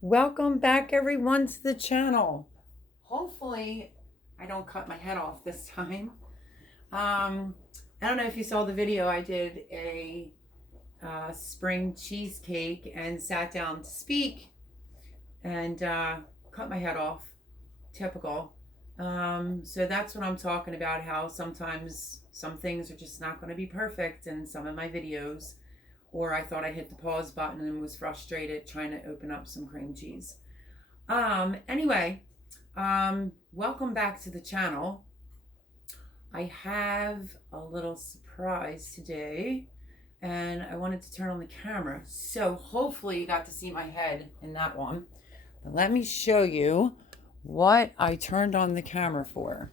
Welcome back everyone to the channel. Hopefully I don't cut my head off this time. I don't know if you saw the video. I did a spring cheesecake and sat down to speak and cut my head off. Typical. So that's what I'm talking about, how sometimes some things are just not going to be perfect in some of my videos. Or I thought I hit the pause button and was frustrated trying to open up some cream cheese. Anyway, welcome back to the channel. I have a little surprise today and I wanted to turn on the camera. So hopefully you got to see my head in that one. But let me show you what I turned on the camera for.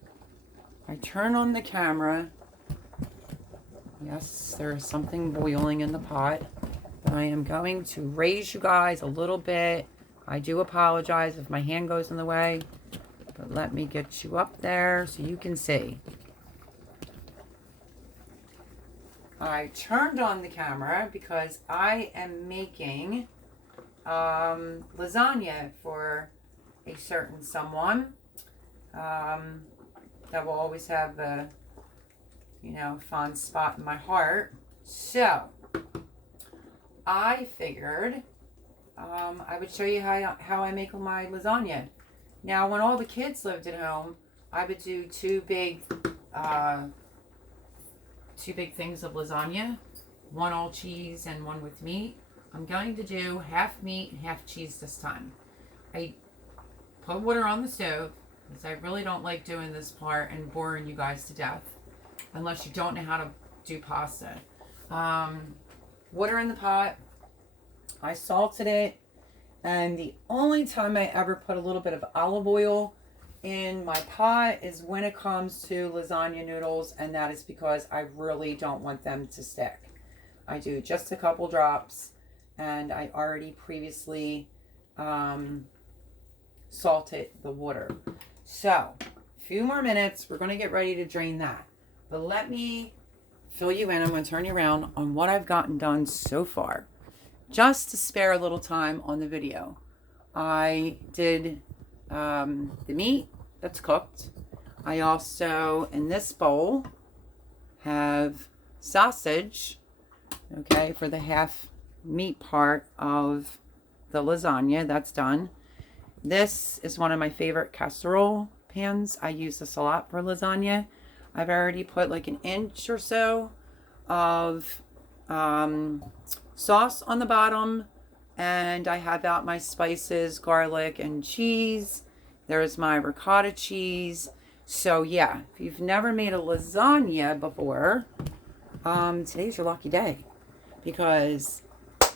I turned on the camera. Yes, there is something boiling in the pot. But I am going to raise you guys a little bit. I do apologize if my hand goes in the way. But let me get you up there so you can see. I turned on the camera because I am making lasagna for a certain someone that will always have a fond spot in my heart. So I figured I would show you how I make my lasagna. Now, when all the kids lived at home, I would do two big things of lasagna, one all cheese and one with meat. I'm going to do half meat and half cheese this time. I put water on the stove because I really don't like doing this part and boring you guys to death unless you don't know how to do pasta. Water in the pot. I salted it, and the only time I ever put a little bit of olive oil in my pot is when it comes to lasagna noodles, and that is because I really don't want them to stick. I do just a couple drops, and I already previously salted the water. So, a few more minutes, we're going to get ready to drain that. But let me fill you in. I'm going to turn you around on what I've gotten done so far, just to spare a little time on the video. I did the meat that's cooked. I also, in this bowl, have sausage, okay, for the half meat part of the lasagna. That's done. This is one of my favorite casserole pans. I use this a lot for lasagna. I've already put like an inch or so of sauce on the bottom, and I have out my spices, garlic and cheese. There's my ricotta cheese. So yeah, if you've never made a lasagna before, today's your lucky day, because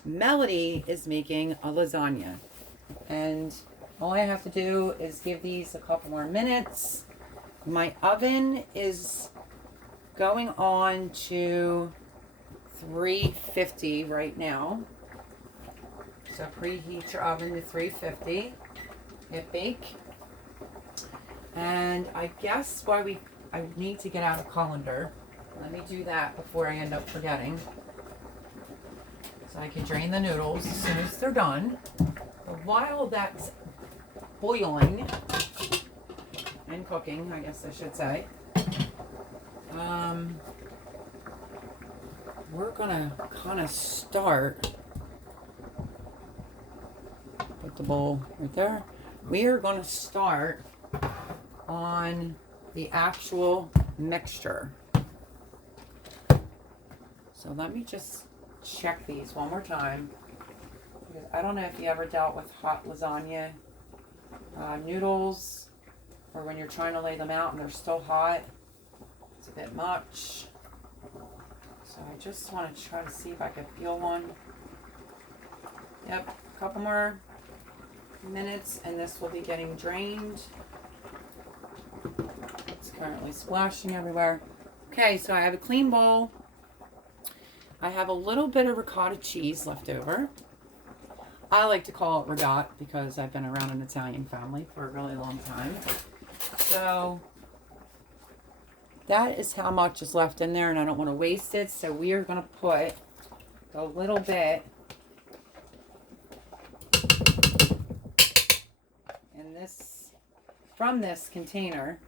Melody is making a lasagna, and all I have to do is give these a couple more minutes. My oven is going on to 350 right now. So preheat your oven to 350. Hit bake. And I guess I need to get out a colander. Let me do that before I end up forgetting. So I can drain the noodles as soon as they're done. But while that's boiling and cooking, I guess I should say, we're gonna kind of start. Put the bowl right there. We are gonna start on the actual mixture. So let me just check these one more time, because I don't know if you ever dealt with hot lasagna noodles, or when you're trying to lay them out and they're still hot. It's a bit much. So I just want to try to see if I can feel one. Yep, a couple more minutes and this will be getting drained. It's currently splashing everywhere. Okay, so I have a clean bowl. I have a little bit of ricotta cheese left over. I like to call it ricotta because I've been around an Italian family for a really long time. So that is how much is left in there, and I don't want to waste it. So we are going to put a little bit from this container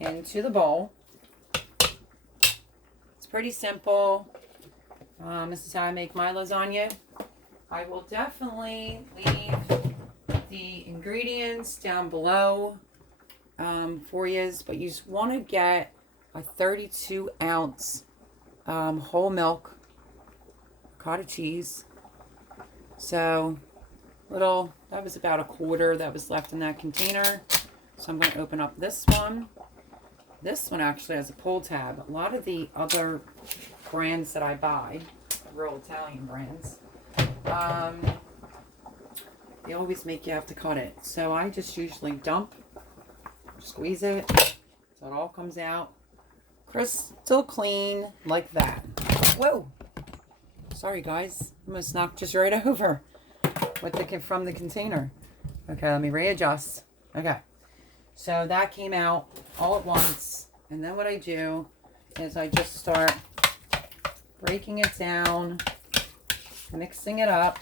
into the bowl. It's pretty simple. This is how I make my lasagna. I will definitely leave the ingredients down below for you, but you just want to get a 32-ounce whole milk ricotta cheese. So that was about a quarter that was left in that container. So I'm going to open up this one. This one actually has a pull tab. A lot of the other brands that I buy, real Italian brands, they always make you have to cut it. So I just usually squeeze it, so it all comes out crystal clean like that. Whoa! Sorry guys, almost knocked just right over from the container. Okay, let me readjust. Okay, so that came out all at once, and then what I do is I just start breaking it down, mixing it up.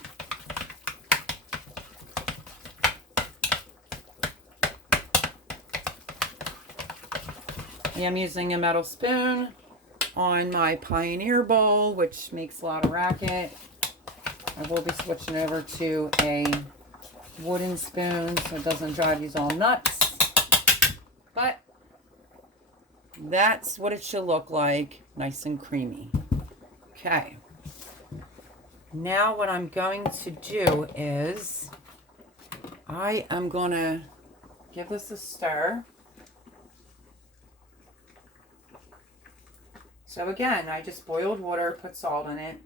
I'm using a metal spoon on my Pioneer bowl, which makes a lot of racket. I will be switching over to a wooden spoon so it doesn't drive you all nuts. But that's what it should look like, nice and creamy. Okay. Now what I'm going to do is I am going to give this a stir. So again, I just boiled water, put salt in it.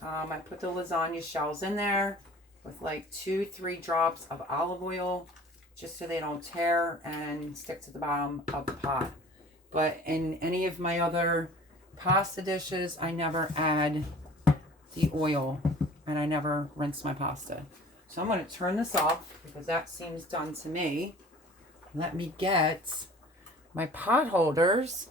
I put the lasagna shells in there with like 2-3 drops of olive oil, just so they don't tear and stick to the bottom of the pot. But in any of my other pasta dishes, I never add the oil, and I never rinse my pasta. So I'm going to turn this off because that seems done to me. Let me get my pot holders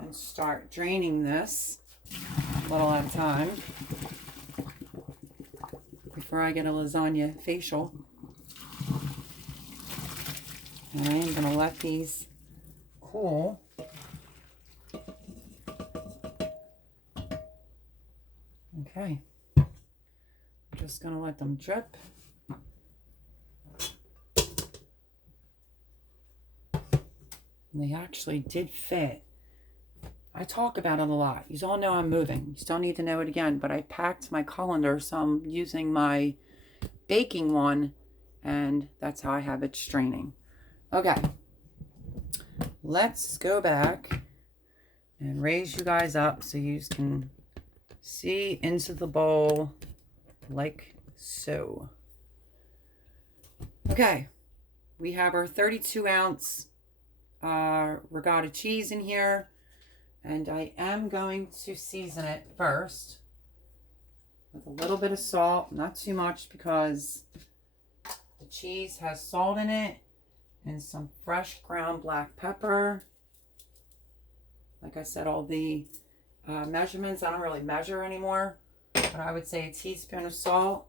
and start draining this a little at a time before I get a lasagna facial. And I am going to let these cool. Okay. I'm just going to let them drip. And they actually did fit. I talk about it a lot. You all know I'm moving. You don't need to know it again, but I packed my colander, so I'm using my baking one, and that's how I have it straining. Okay. Let's go back and raise you guys up so you can see into the bowl like so. Okay. We have our 32-ounce ricotta cheese in here. And I am going to season it first with a little bit of salt, not too much because the cheese has salt in it, and some fresh ground black pepper. Like I said, all the measurements, I don't really measure anymore, but I would say a teaspoon of salt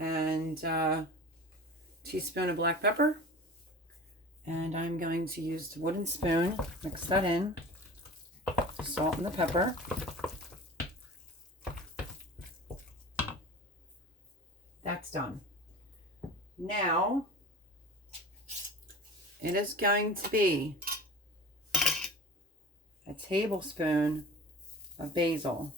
and a teaspoon of black pepper. And I'm going to use the wooden spoon, mix that in. The salt and the pepper. That's done. Now, it is going to be a tablespoon of basil.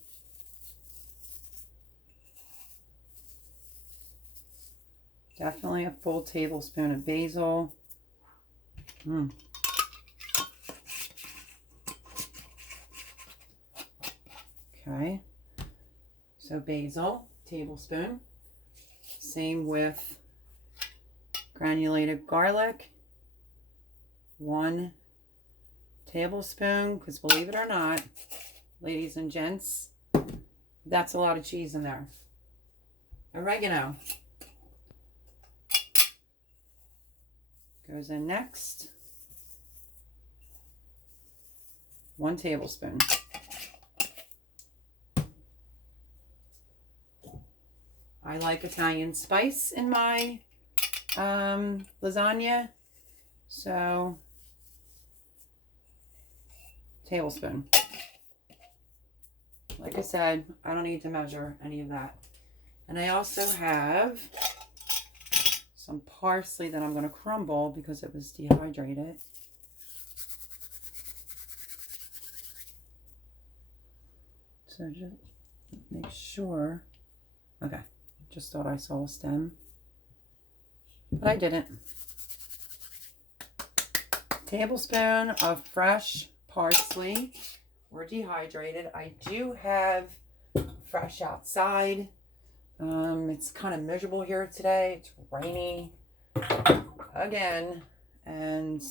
Definitely a full tablespoon of basil. Okay, so basil, tablespoon. Same with granulated garlic, 1 tablespoon, because believe it or not, ladies and gents, that's a lot of cheese in there. Oregano goes in next. 1 tablespoon. I like Italian spice in my lasagna. So, tablespoon. Like I said, I don't need to measure any of that. And I also have some parsley that I'm going to crumble because it was dehydrated. So just make sure. Okay, just thought I saw a stem, but I didn't. Tablespoon of fresh parsley or dehydrated. I do have fresh outside. It's kind of miserable here today. It's rainy again, and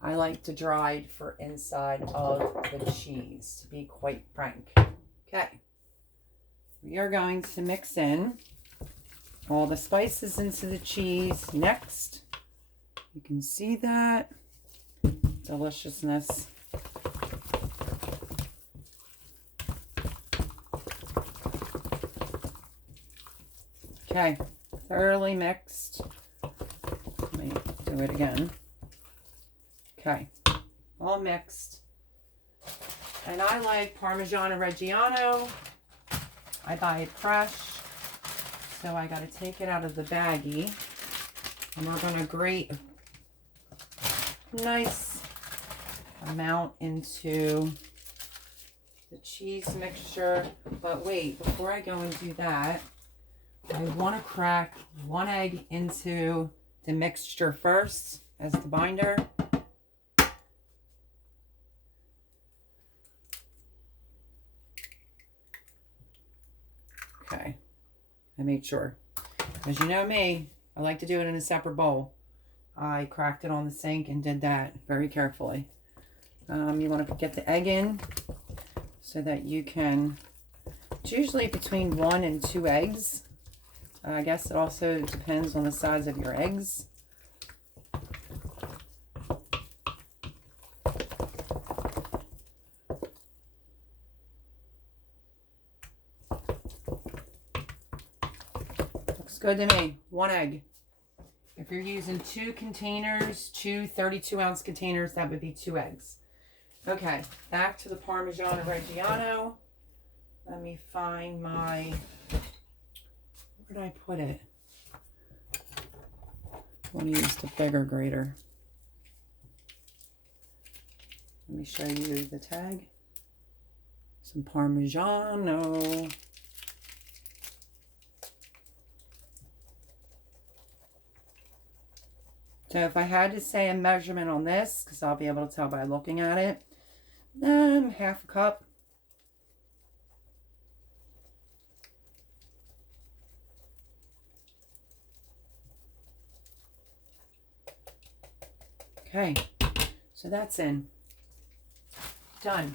I like to dry for inside of the cheese, to be quite frank. Okay, we are going to mix in all the spices into the cheese next. You can see that deliciousness. Okay, thoroughly mixed. Let me do it again. Okay, all mixed. And I like Parmesan and Reggiano. I buy it fresh, so I got to take it out of the baggie. And we're going to grate a nice amount into the cheese mixture. But wait, before I go and do that, I want to crack one egg into the mixture first as the binder. Okay, I made sure. As you know me, I like to do it in a separate bowl. I cracked it on the sink and did that very carefully. You want to get the egg in so that you can, it's usually between 1 and 2 eggs. I guess it also depends on the size of your eggs. Looks good to me. 1 egg. If you're using 2 containers, 2 32-ounce containers, that would be 2 eggs. Okay, back to the Parmesan and Reggiano. Let me find my, where did I put it? I want to use the bigger grater. Let me show you the tag. Some Parmigiano. So if I had to say a measurement on this, because I'll be able to tell by looking at it, half a cup. Okay, so that's in. Done.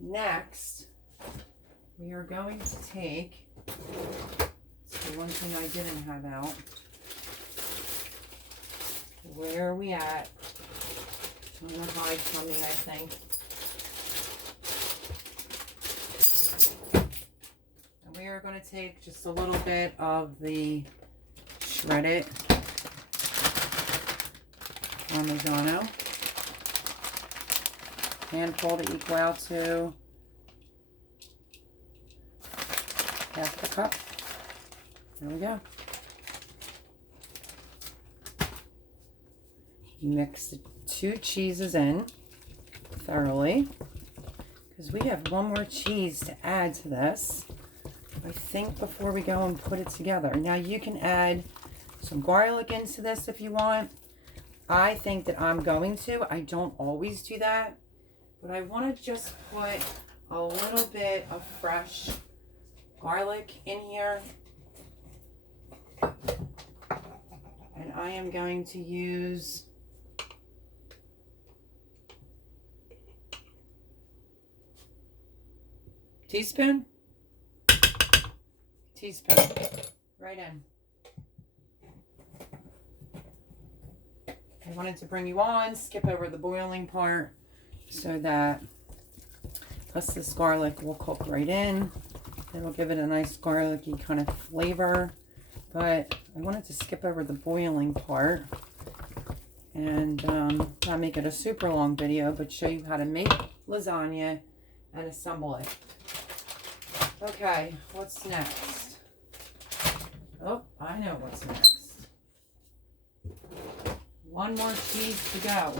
Next, we are going to take, so one thing I didn't have out. Where are we at? It's on the hide from me, I think. And we are going to take just a little bit of the shredded Parmigiano. Handful to equal out to half the cup. There we go. Mix the 2 cheeses in thoroughly, because we have one more cheese to add to this, I think, before we go and put it together. Now you can add some garlic into this if you want. I think that I'm going to. I don't always do that, but I want to just put a little bit of fresh garlic in here. And I am going to use teaspoon, right in. I wanted to bring you on, skip over the boiling part so that plus this garlic will cook right in. It'll give it a nice garlicky kind of flavor. but I wanted to skip over the boiling part and not make it a super long video, but show you how to make lasagna and assemble it. Okay, what's next? Oh, I know what's next. One more cheese to go.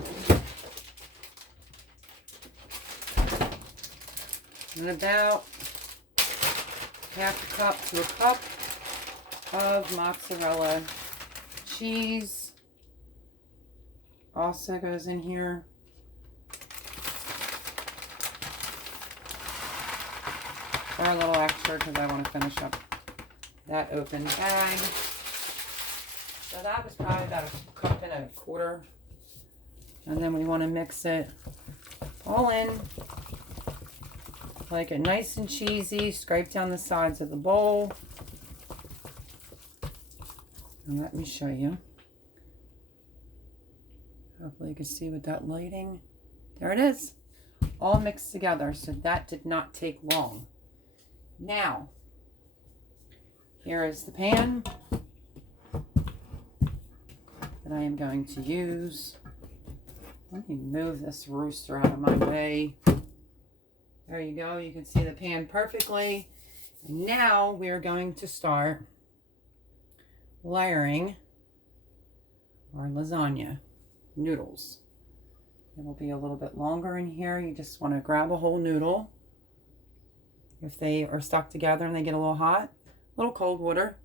And about half a cup to a cup of mozzarella cheese also goes in here. Or a little extra because I want to finish up that open bag. So that was probably about a cup and a quarter. And then we want to mix it all in. Like it nice and cheesy. Scrape down the sides of the bowl. And let me show you. Hopefully you can see with that lighting. There it is. All mixed together. So that did not take long. Now, here is the pan that I am going to use. Let me move this rooster out of my way. There you go. You can see the pan perfectly. And now we are going to start layering our lasagna noodles. It will be a little bit longer in here. You just want to grab a whole noodle. If they are stuck together and they get a little hot, a little cold water.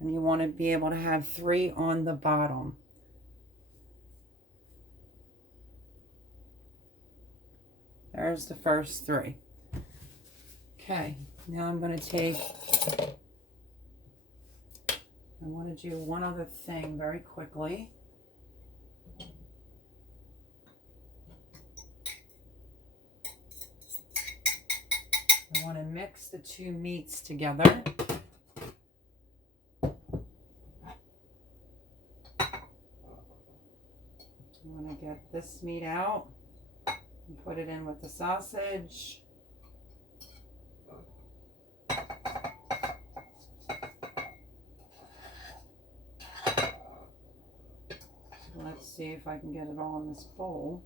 And you want to be able to have 3 on the bottom. There's the first 3. Okay, now I'm going to take, I want to do one other thing very quickly. I want to mix the 2 meats together. I want to get this meat out and put it in with the sausage. So let's see if I can get it all in this bowl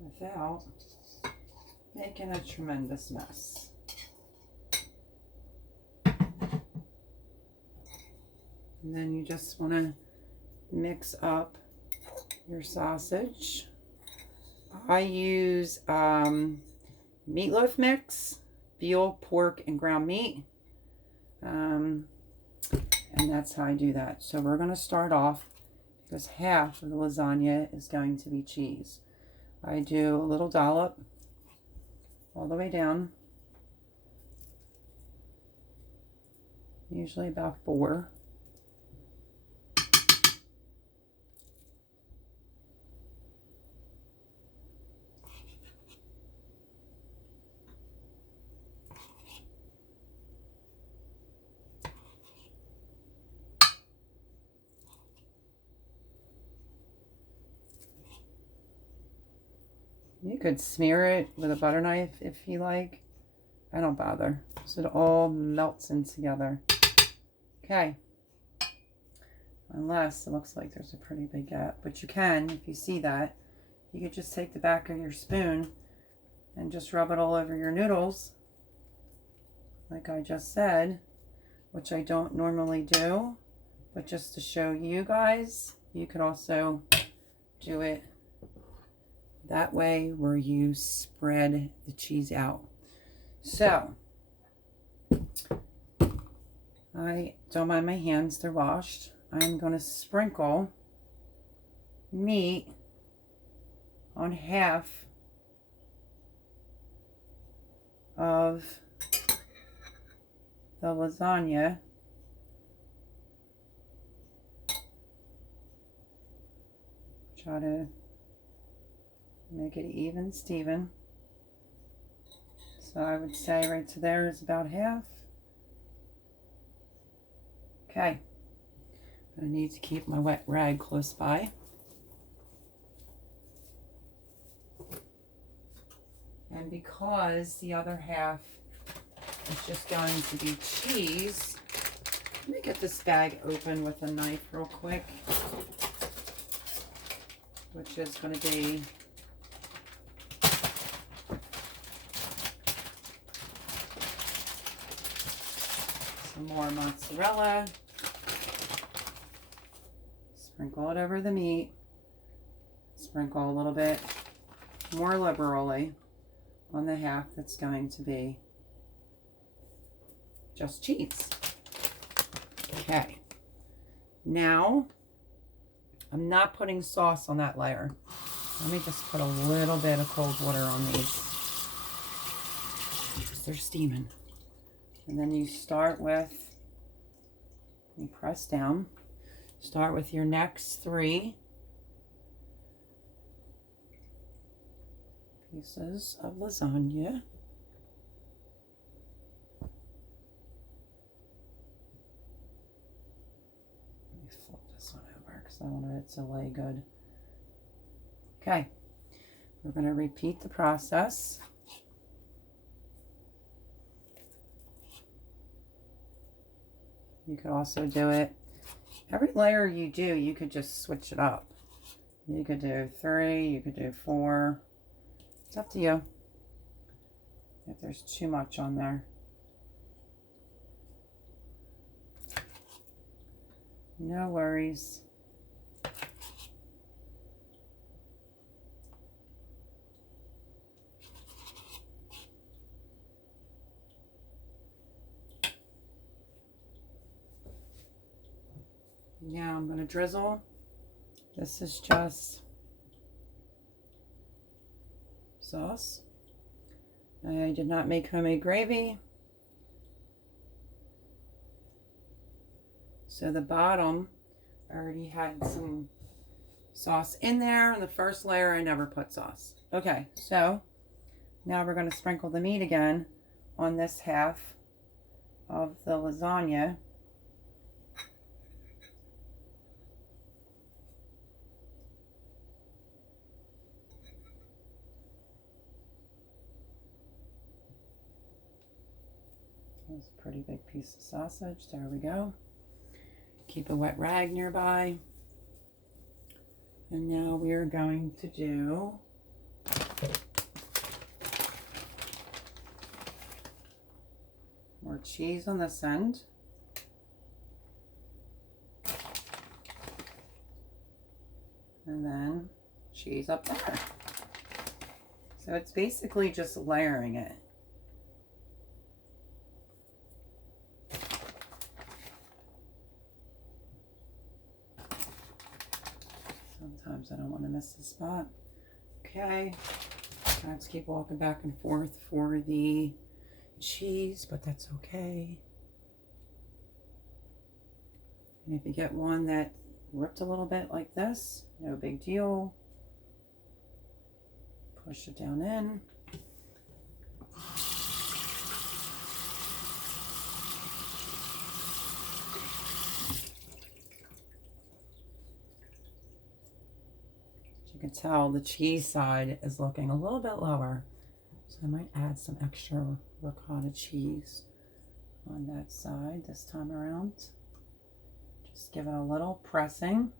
without making a tremendous mess. And then you just want to mix up your sausage. I use meatloaf mix, veal, pork, and ground meat. And that's how I do that. So we're going to start off because half of the lasagna is going to be cheese. I do a little dollop all the way down, usually about 4. You could smear it with a butter knife if you like. I don't bother. So it all melts in together. Okay. Unless it looks like there's a pretty big gap. But you can, if you see that, you could just take the back of your spoon and just rub it all over your noodles. Like I just said. Which I don't normally do. But just to show you guys, you could also do it that way where you spread the cheese out. So, I don't mind my hands, they're washed. I'm going to sprinkle meat on half of the lasagna. Try to make it even Steven. So I would say right to there is about half. Okay. I need to keep my wet rag close by. And And because the other half is just going to be cheese, let me get this bag open with a knife real quick, which is going to be some more mozzarella. Sprinkle it over the meat. Sprinkle a little bit more liberally on the half that's going to be just cheese. Okay. Now, I'm not putting sauce on that layer. Let me just put a little bit of cold water on these because they're steaming. And then you start with, you press down, start with your next 3 pieces of lasagna. Let me flip this one over because I wanted it to lay good. Okay, we're going to repeat the process. You could also do it, every layer you do, you could just switch it up. You could do 3, you could do 4. It's up to you if there's too much on there. No worries. Now I'm going to drizzle. This is just sauce. I did not make homemade gravy. So the bottom already had some sauce in there. And the first layer I never put sauce. Okay, so now we're going to sprinkle the meat again on this half of the lasagna. That's a pretty big piece of sausage. There we go. Keep a wet rag nearby. And now we are going to do more cheese on this end. And then cheese up there. So it's basically just layering it. Sometimes I don't want to miss the spot. Okay, I have to keep walking back and forth for the cheese, but that's okay. And if you get one that ripped a little bit like this, no big deal. Push it down in. You can tell the cheese side is looking a little bit lower, so I might add some extra ricotta cheese on that side this time around. Just give it a little pressing.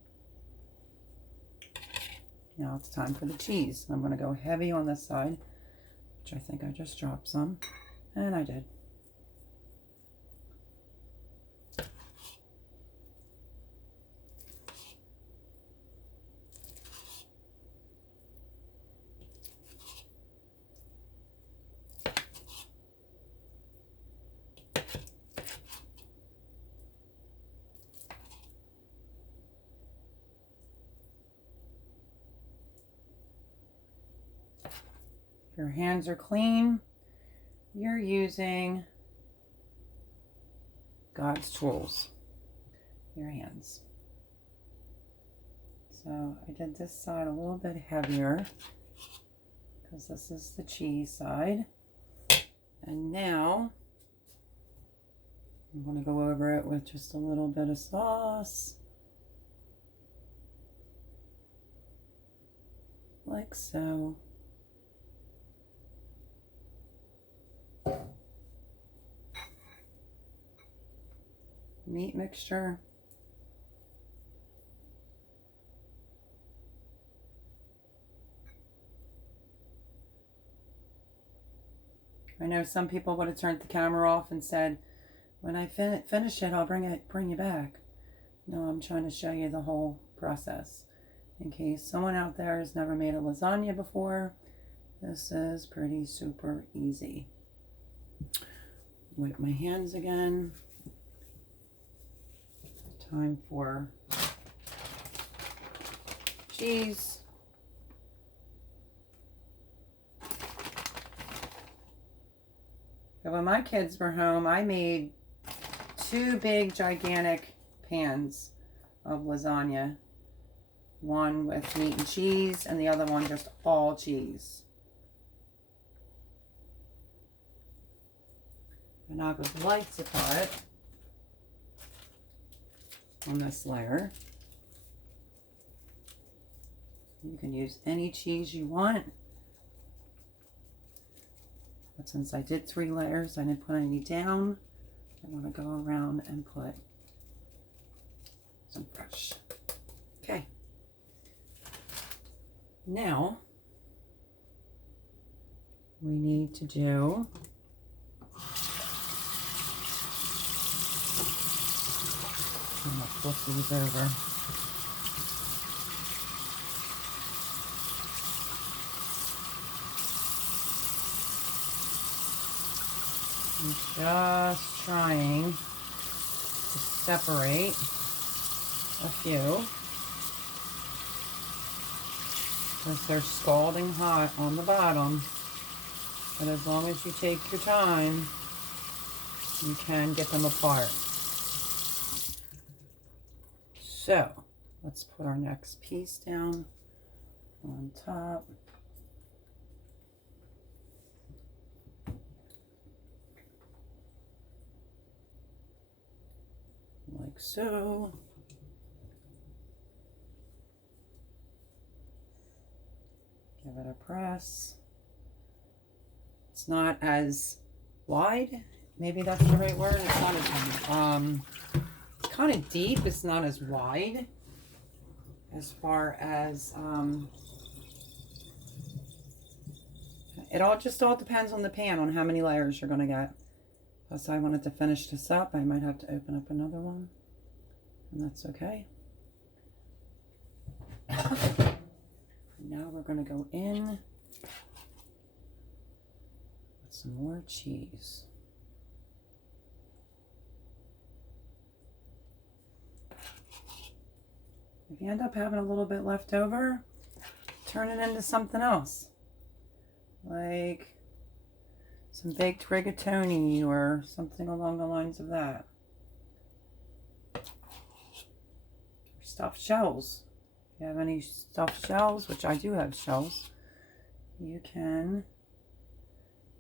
Now it's time for the cheese. I'm going to go heavy on this side, which I think I just dropped some, and I did. Your hands are clean. You're using God's tools, your hands. So I did this side a little bit heavier because this is the cheese side. And now I'm going to go over it with just a little bit of sauce. Like so. meat mixture. I know some people would have turned the camera off and said, when I finish it, I'll bring you back. No, I'm trying to show you the whole process. In case someone out there has never made a lasagna before, this is pretty super easy. Wipe my hands again. Time for cheese. So when my kids were home, I made 2 big gigantic pans of lasagna. One with meat and cheese and the other one just all cheese. And I would like to put on this layer. You can use any cheese you want. But since I did 3 layers, I didn't put any down. I want to go around and put some fresh. Okay. Now, we need to do I'm going to flip these over. I'm just trying to separate a few because they're scalding hot on the bottom. But as long as you take your time, you can get them apart. So let's put our next piece down on top. Like so. Give it a press. It's not as wide. Maybe that's the right word. It's not as it's kind of deep. It's not as wide as far as it all depends on the pan on how many layers you're going to get. Plus I wanted to finish this up. I might have to open up another one, and that's okay. Now we're going to go in with some more cheese. If you end up having a little bit left over, turn it into something else. Like some baked rigatoni or something along the lines of that. Or stuffed shells. If you have any stuffed shells, which I do have shells, you can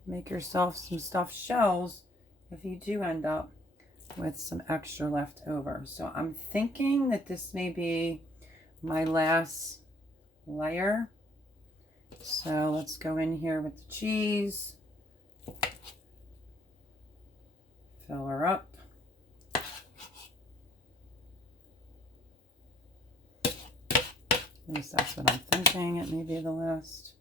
make yourself some stuffed shells if you do end up with some extra left over. So I'm thinking that this may be my last layer. So let's go in here with the cheese. Fill her up. At least that's what I'm thinking. It may be the last.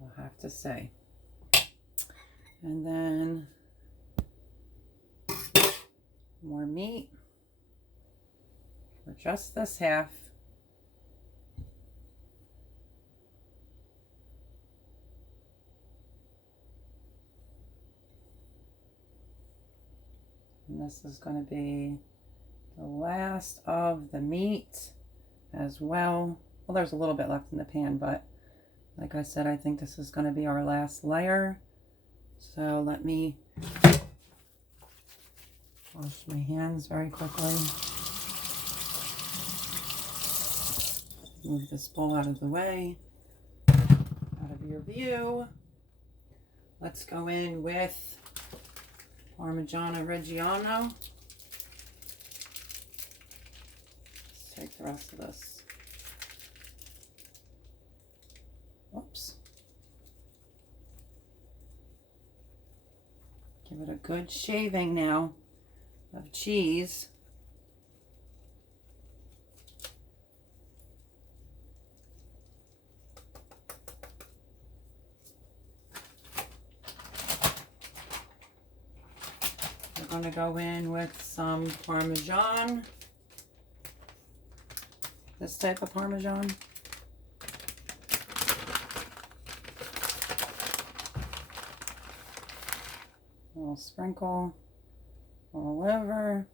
I'll have to say. And then more meat for just this half. And this is going to be the last of the meat as well. Well, there's a little bit left in the pan, but like I said, I think this is going to be our last layer. So let me wash my hands very quickly. Move this bowl out of the way, out of your view. Let's go in with Parmigiano Reggiano. Let's take the rest of this. Whoops. Give it a good shaving now of cheese. We're going to go in with some Parmesan. This type of Parmesan. A little sprinkle all over.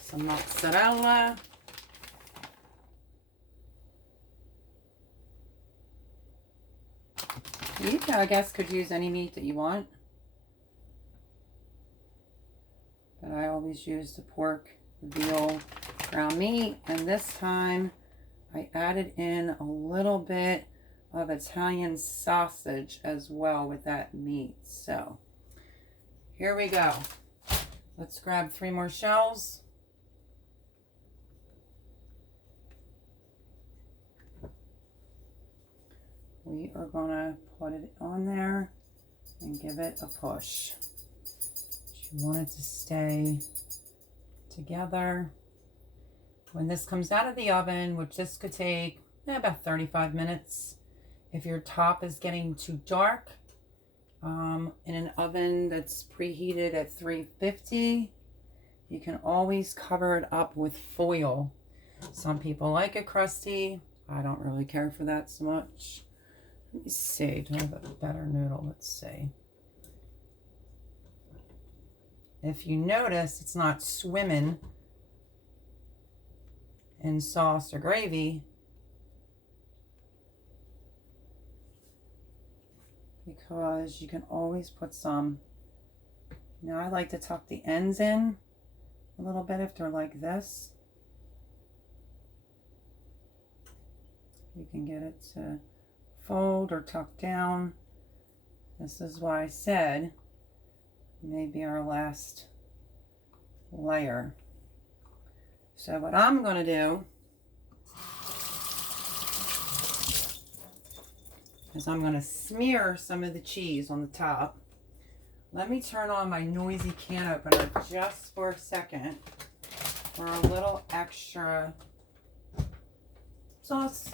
Some mozzarella. You, I guess, could use any meat that you want. But I always use the pork, veal, ground meat. And this time I added in a little bit of Italian sausage as well with that meat. So here we go. Let's grab 3 more shells. We are gonna put it on there and give it a push. You want it to stay together. When this comes out of the oven, which this could take about 35 minutes, if your top is getting too dark, in an oven that's preheated at 350, you can always cover it up with foil. Some people like it crusty. I don't really care for that so much. Let me see, do I have a better noodle? Let's see. If you notice, it's not swimming in sauce or gravy, because you can always put some. Now I like to tuck the ends in a little bit if they're like this. You can get it to fold or tuck down. This is why I said maybe our last layer. So what I'm going to do is I'm going to smear some of the cheese on the top. Let me turn on my noisy can opener just for a second for a little extra sauce.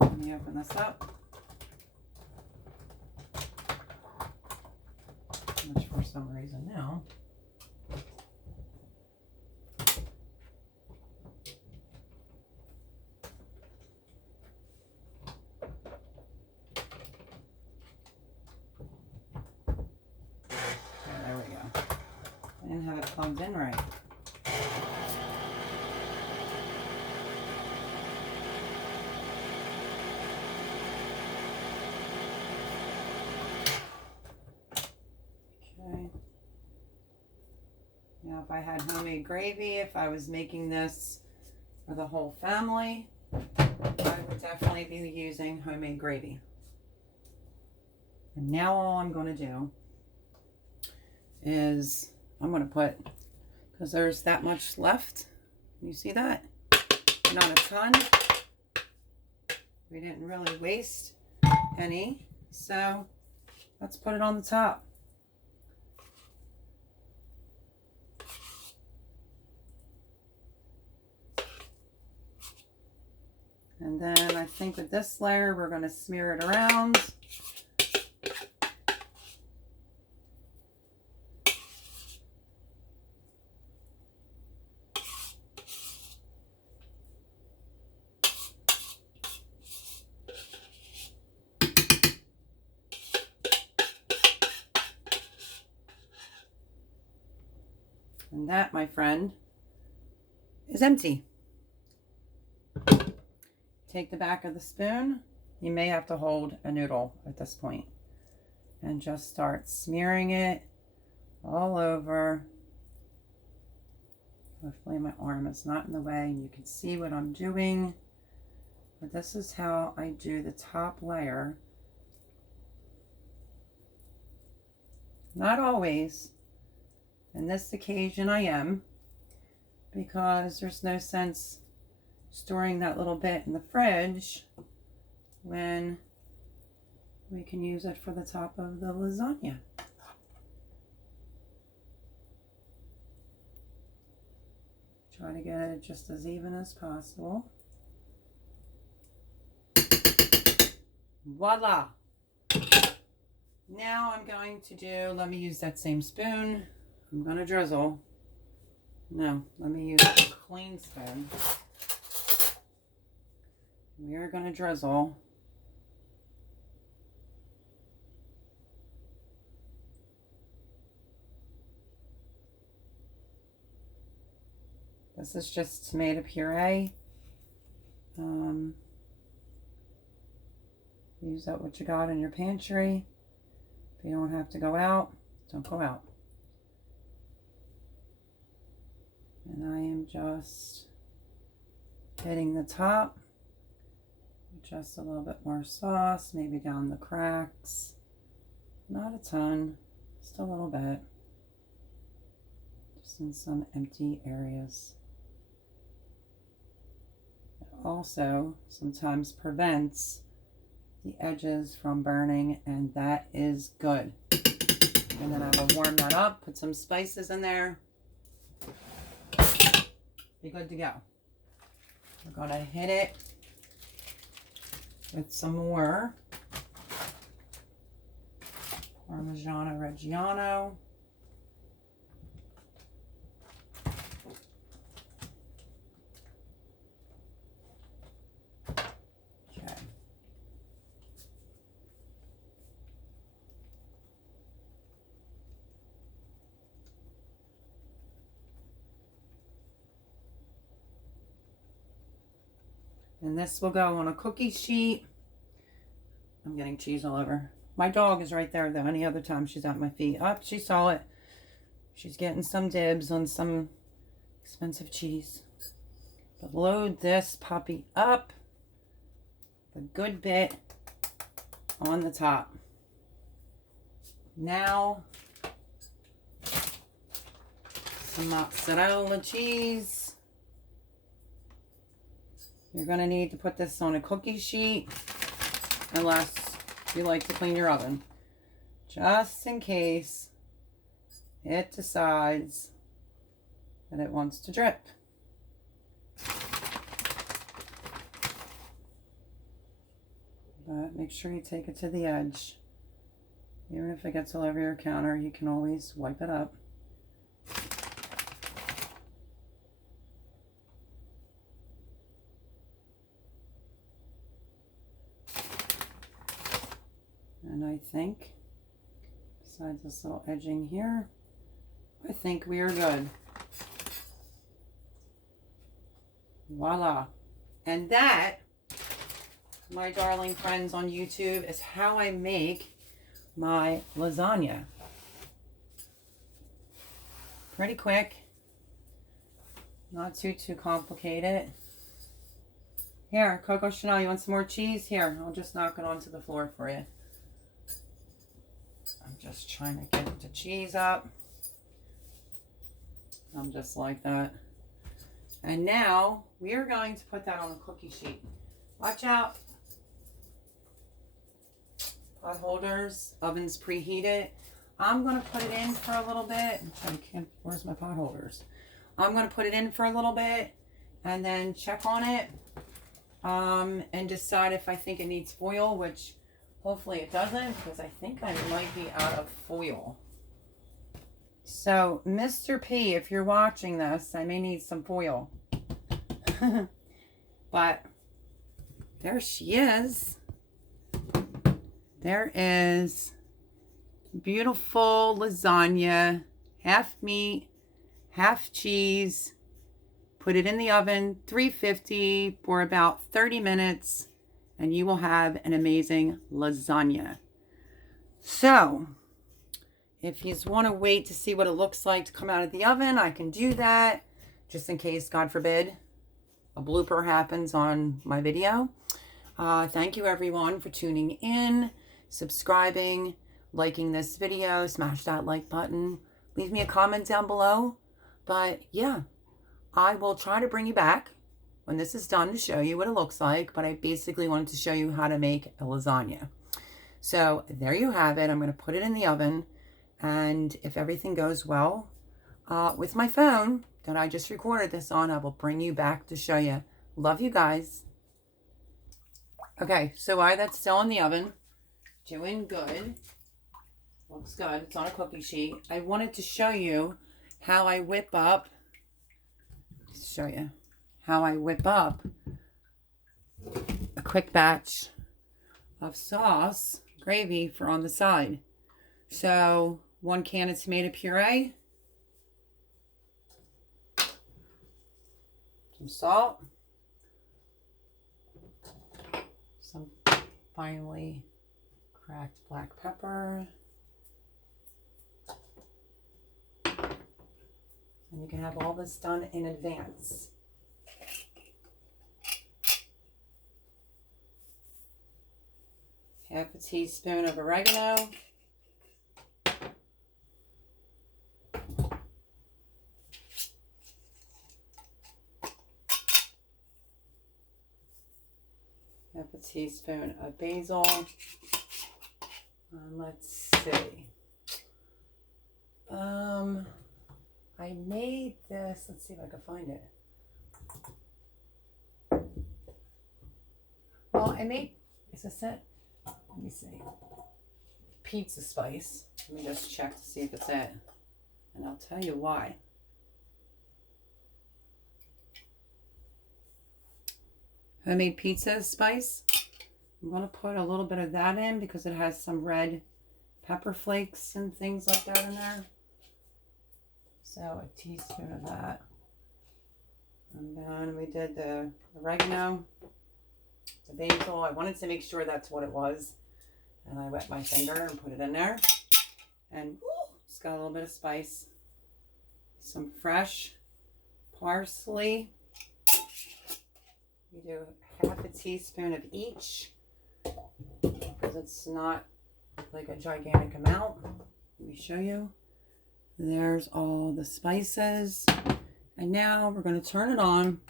Let me open this up. Which for some reason now. There we go. I didn't have it plugged in right. Now, if I had homemade gravy, if I was making this for the whole family, I would definitely be using homemade gravy. And now all I'm going to do is I'm going to put, because there's that much left. You see that? Not a ton. We didn't really waste any. So let's put it on the top. And then I think with this layer, we're going to smear it around. And that, my friend, is empty. Take the back of the spoon. You may have to hold a noodle at this point and just start smearing it all over. Hopefully my arm is not in the way and you can see what I'm doing. But this is how I do the top layer. Not always. In this occasion I am. because there's no sense storing that little bit in the fridge when we can use it for the top of the lasagna. Try to get it just as even as possible. Voila! Now I'm going to do, let me use that same spoon. I'm going to drizzle. No, let me use a clean spoon. We are going to drizzle this is just tomato puree. Use up what you got in your pantry. If you don't have to go out, don't go out. And I am just hitting the top. Just a little bit more sauce, maybe down the cracks. Not a ton, just a little bit. Just in some empty areas. It also sometimes prevents the edges from burning, and that is good. And then I will warm that up, put some spices in there. Be good to go. We're gonna hit it with some more Parmigiano Reggiano. Okay. And this will go on a cookie sheet. I'm getting cheese all over. My dog is right there, though. Any other time she's at my feet. Oh, she saw it. She's getting some dibs on some expensive cheese. But load this puppy up. The good bit on the top. Now, some mozzarella cheese. You're going to need to put this on a cookie sheet, unless you like to clean your oven, just in case it decides that it wants to drip. But make sure you take it to the edge. Even if it gets all over your counter, you can always wipe it up. And I think, besides this little edging here, I think we are good. Voila. And that, my darling friends on YouTube, is how I make my lasagna. Pretty quick. Not too complicated. Here, Coco Chanel, you want some more cheese? Here, I'll just knock it onto the floor for you. I'm just trying to get the cheese up. I'm just like that. And now we are going to put that on a cookie sheet. Watch out. Pot holders, oven's preheated. I'm going to put it in for a little bit. Where's my pot holders? I'm going to put it in for a little bit and then check on it and decide if I think it needs foil, which hopefully it doesn't, because I think I might be out of foil. So, Mr. P, if you're watching this, I may need some foil. But there she is. There is beautiful lasagna, half meat, half cheese. Put it in the oven, 350 for about 30 minutes. And you will have an amazing lasagna. So, if you want to wait to see what it looks like to come out of the oven, I can do that. Just in case, God forbid, a blooper happens on my video. Thank you everyone for tuning in, subscribing, liking this video. Smash that like button. Leave me a comment down below. But yeah, I will try to bring you back when this is done to show you what it looks like, but I basically wanted to show you how to make a lasagna. So there you have it. I'm going to put it in the oven, and if everything goes well with my phone that I just recorded this on, I will bring you back to show you. Love you guys. Okay, so while that's still in the oven, doing good. Looks good. It's on a cookie sheet. I wanted to show you how I whip up. Show you how I whip up a quick batch of sauce, gravy for on the side. So 1 can of tomato puree, some salt, some finely cracked black pepper, and you can have all this done in advance. Half a teaspoon of oregano. Half a teaspoon of basil. Let's see. I made this. Let's see if I can find it. Well, I made, is this it? Let me see. Pizza spice. Let me just check to see if it's it. And I'll tell you why. Homemade pizza spice. I'm going to put a little bit of that in because it has some red pepper flakes and things like that in there. So a teaspoon of that. And then we did the oregano, the basil. I wanted to make sure that's what it was. And I wet my finger and put it in there. And it's got a little bit of spice. Some fresh parsley. You do half a teaspoon of each because it's not like a gigantic amount. Let me show you. There's all the spices. And now we're going to turn it on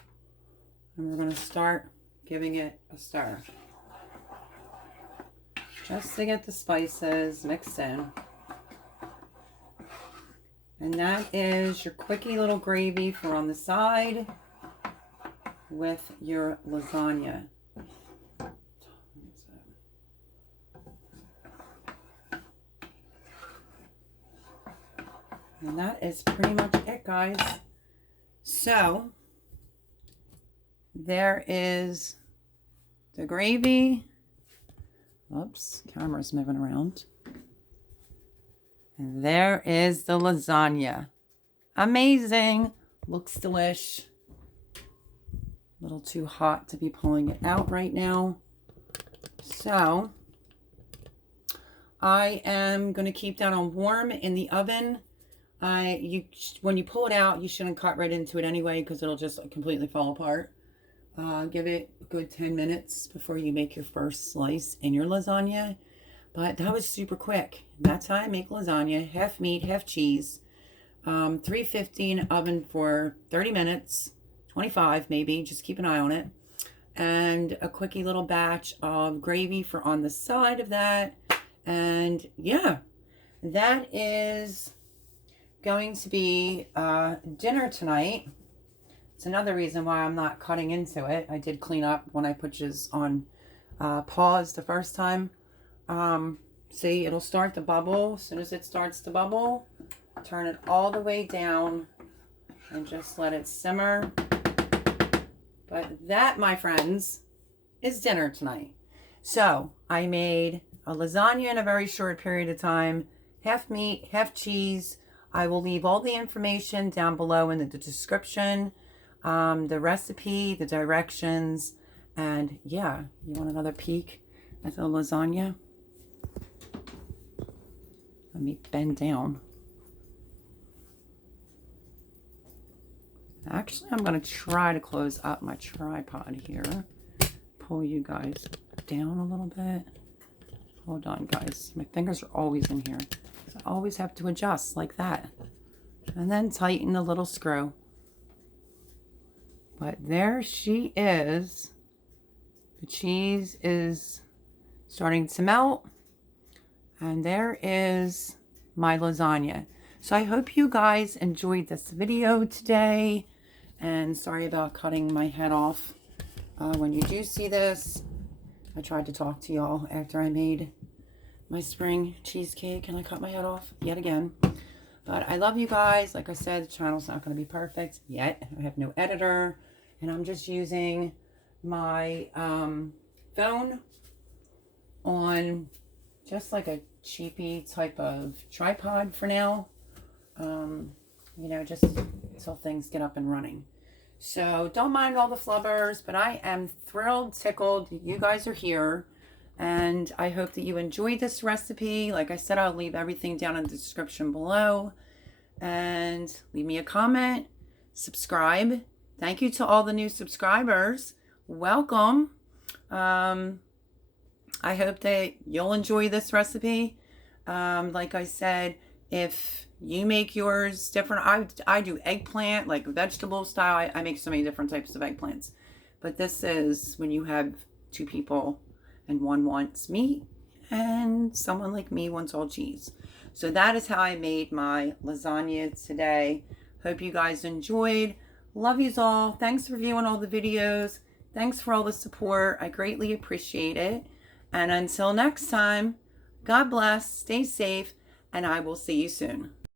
and we're going to start giving it a stir. Just to get the spices mixed in. And that is your quickie little gravy for on the side with your lasagna. And that is pretty much it, guys. So there is the gravy. Oops, camera's moving around. And there is the lasagna. Amazing. Looks delish. A little too hot to be pulling it out right now. So I am going to keep that on warm in the oven. When you pull it out, you shouldn't cut right into it anyway because it'll just completely fall apart. Give it a good 10 minutes before you make your first slice in your lasagna. But that was super quick. That's how I make lasagna. Half meat, half cheese. 350 in oven for 30 minutes. 25 maybe. Just keep an eye on it. And a quickie little batch of gravy for on the side of that. And yeah, that is going to be dinner tonight. It's another reason why I'm not cutting into it. I did clean up when I put this on pause the first time. See, it'll start to bubble. As soon as it starts to bubble, turn it all the way down and just let it simmer. But that, my friends, is dinner tonight. So I made a lasagna in a very short period of time. Half meat, half cheese. I will leave all the information down below in the description. The recipe, the directions, and yeah, you want another peek at the lasagna? Let me bend down. Actually, I'm going to try to close up my tripod here. Pull you guys down a little bit. Hold on, guys. My fingers are always in here. So I always have to adjust like that. And then tighten the little screw. But there she is. The cheese is starting to melt. And there is my lasagna. So I hope you guys enjoyed this video today. And sorry about cutting my head off. When you do see this, I tried to talk to y'all after I made my spring cheesecake and I cut my head off yet again. But I love you guys. Like I said, the channel's not going to be perfect yet. I have no editor. And I'm just using my phone on just like a cheapy type of tripod for now. You know, just until things get up and running. So don't mind all the flubbers, but I am thrilled, tickled. You guys are here. And I hope that you enjoyed this recipe. Like I said, I'll leave everything down in the description below. And leave me a comment. Subscribe. Thank you to all the new subscribers. Welcome. I hope that you'll enjoy this recipe. Like I said, if you make yours different, I do eggplant, like vegetable style. I make so many different types of eggplants. But this is when you have two people and one wants meat and someone like me wants all cheese. So that is how I made my lasagna today. Hope you guys enjoyed. Love yous all. Thanks for viewing all the videos. Thanks for all the support. I greatly appreciate it. And until next time, God bless, stay safe, and I will see you soon.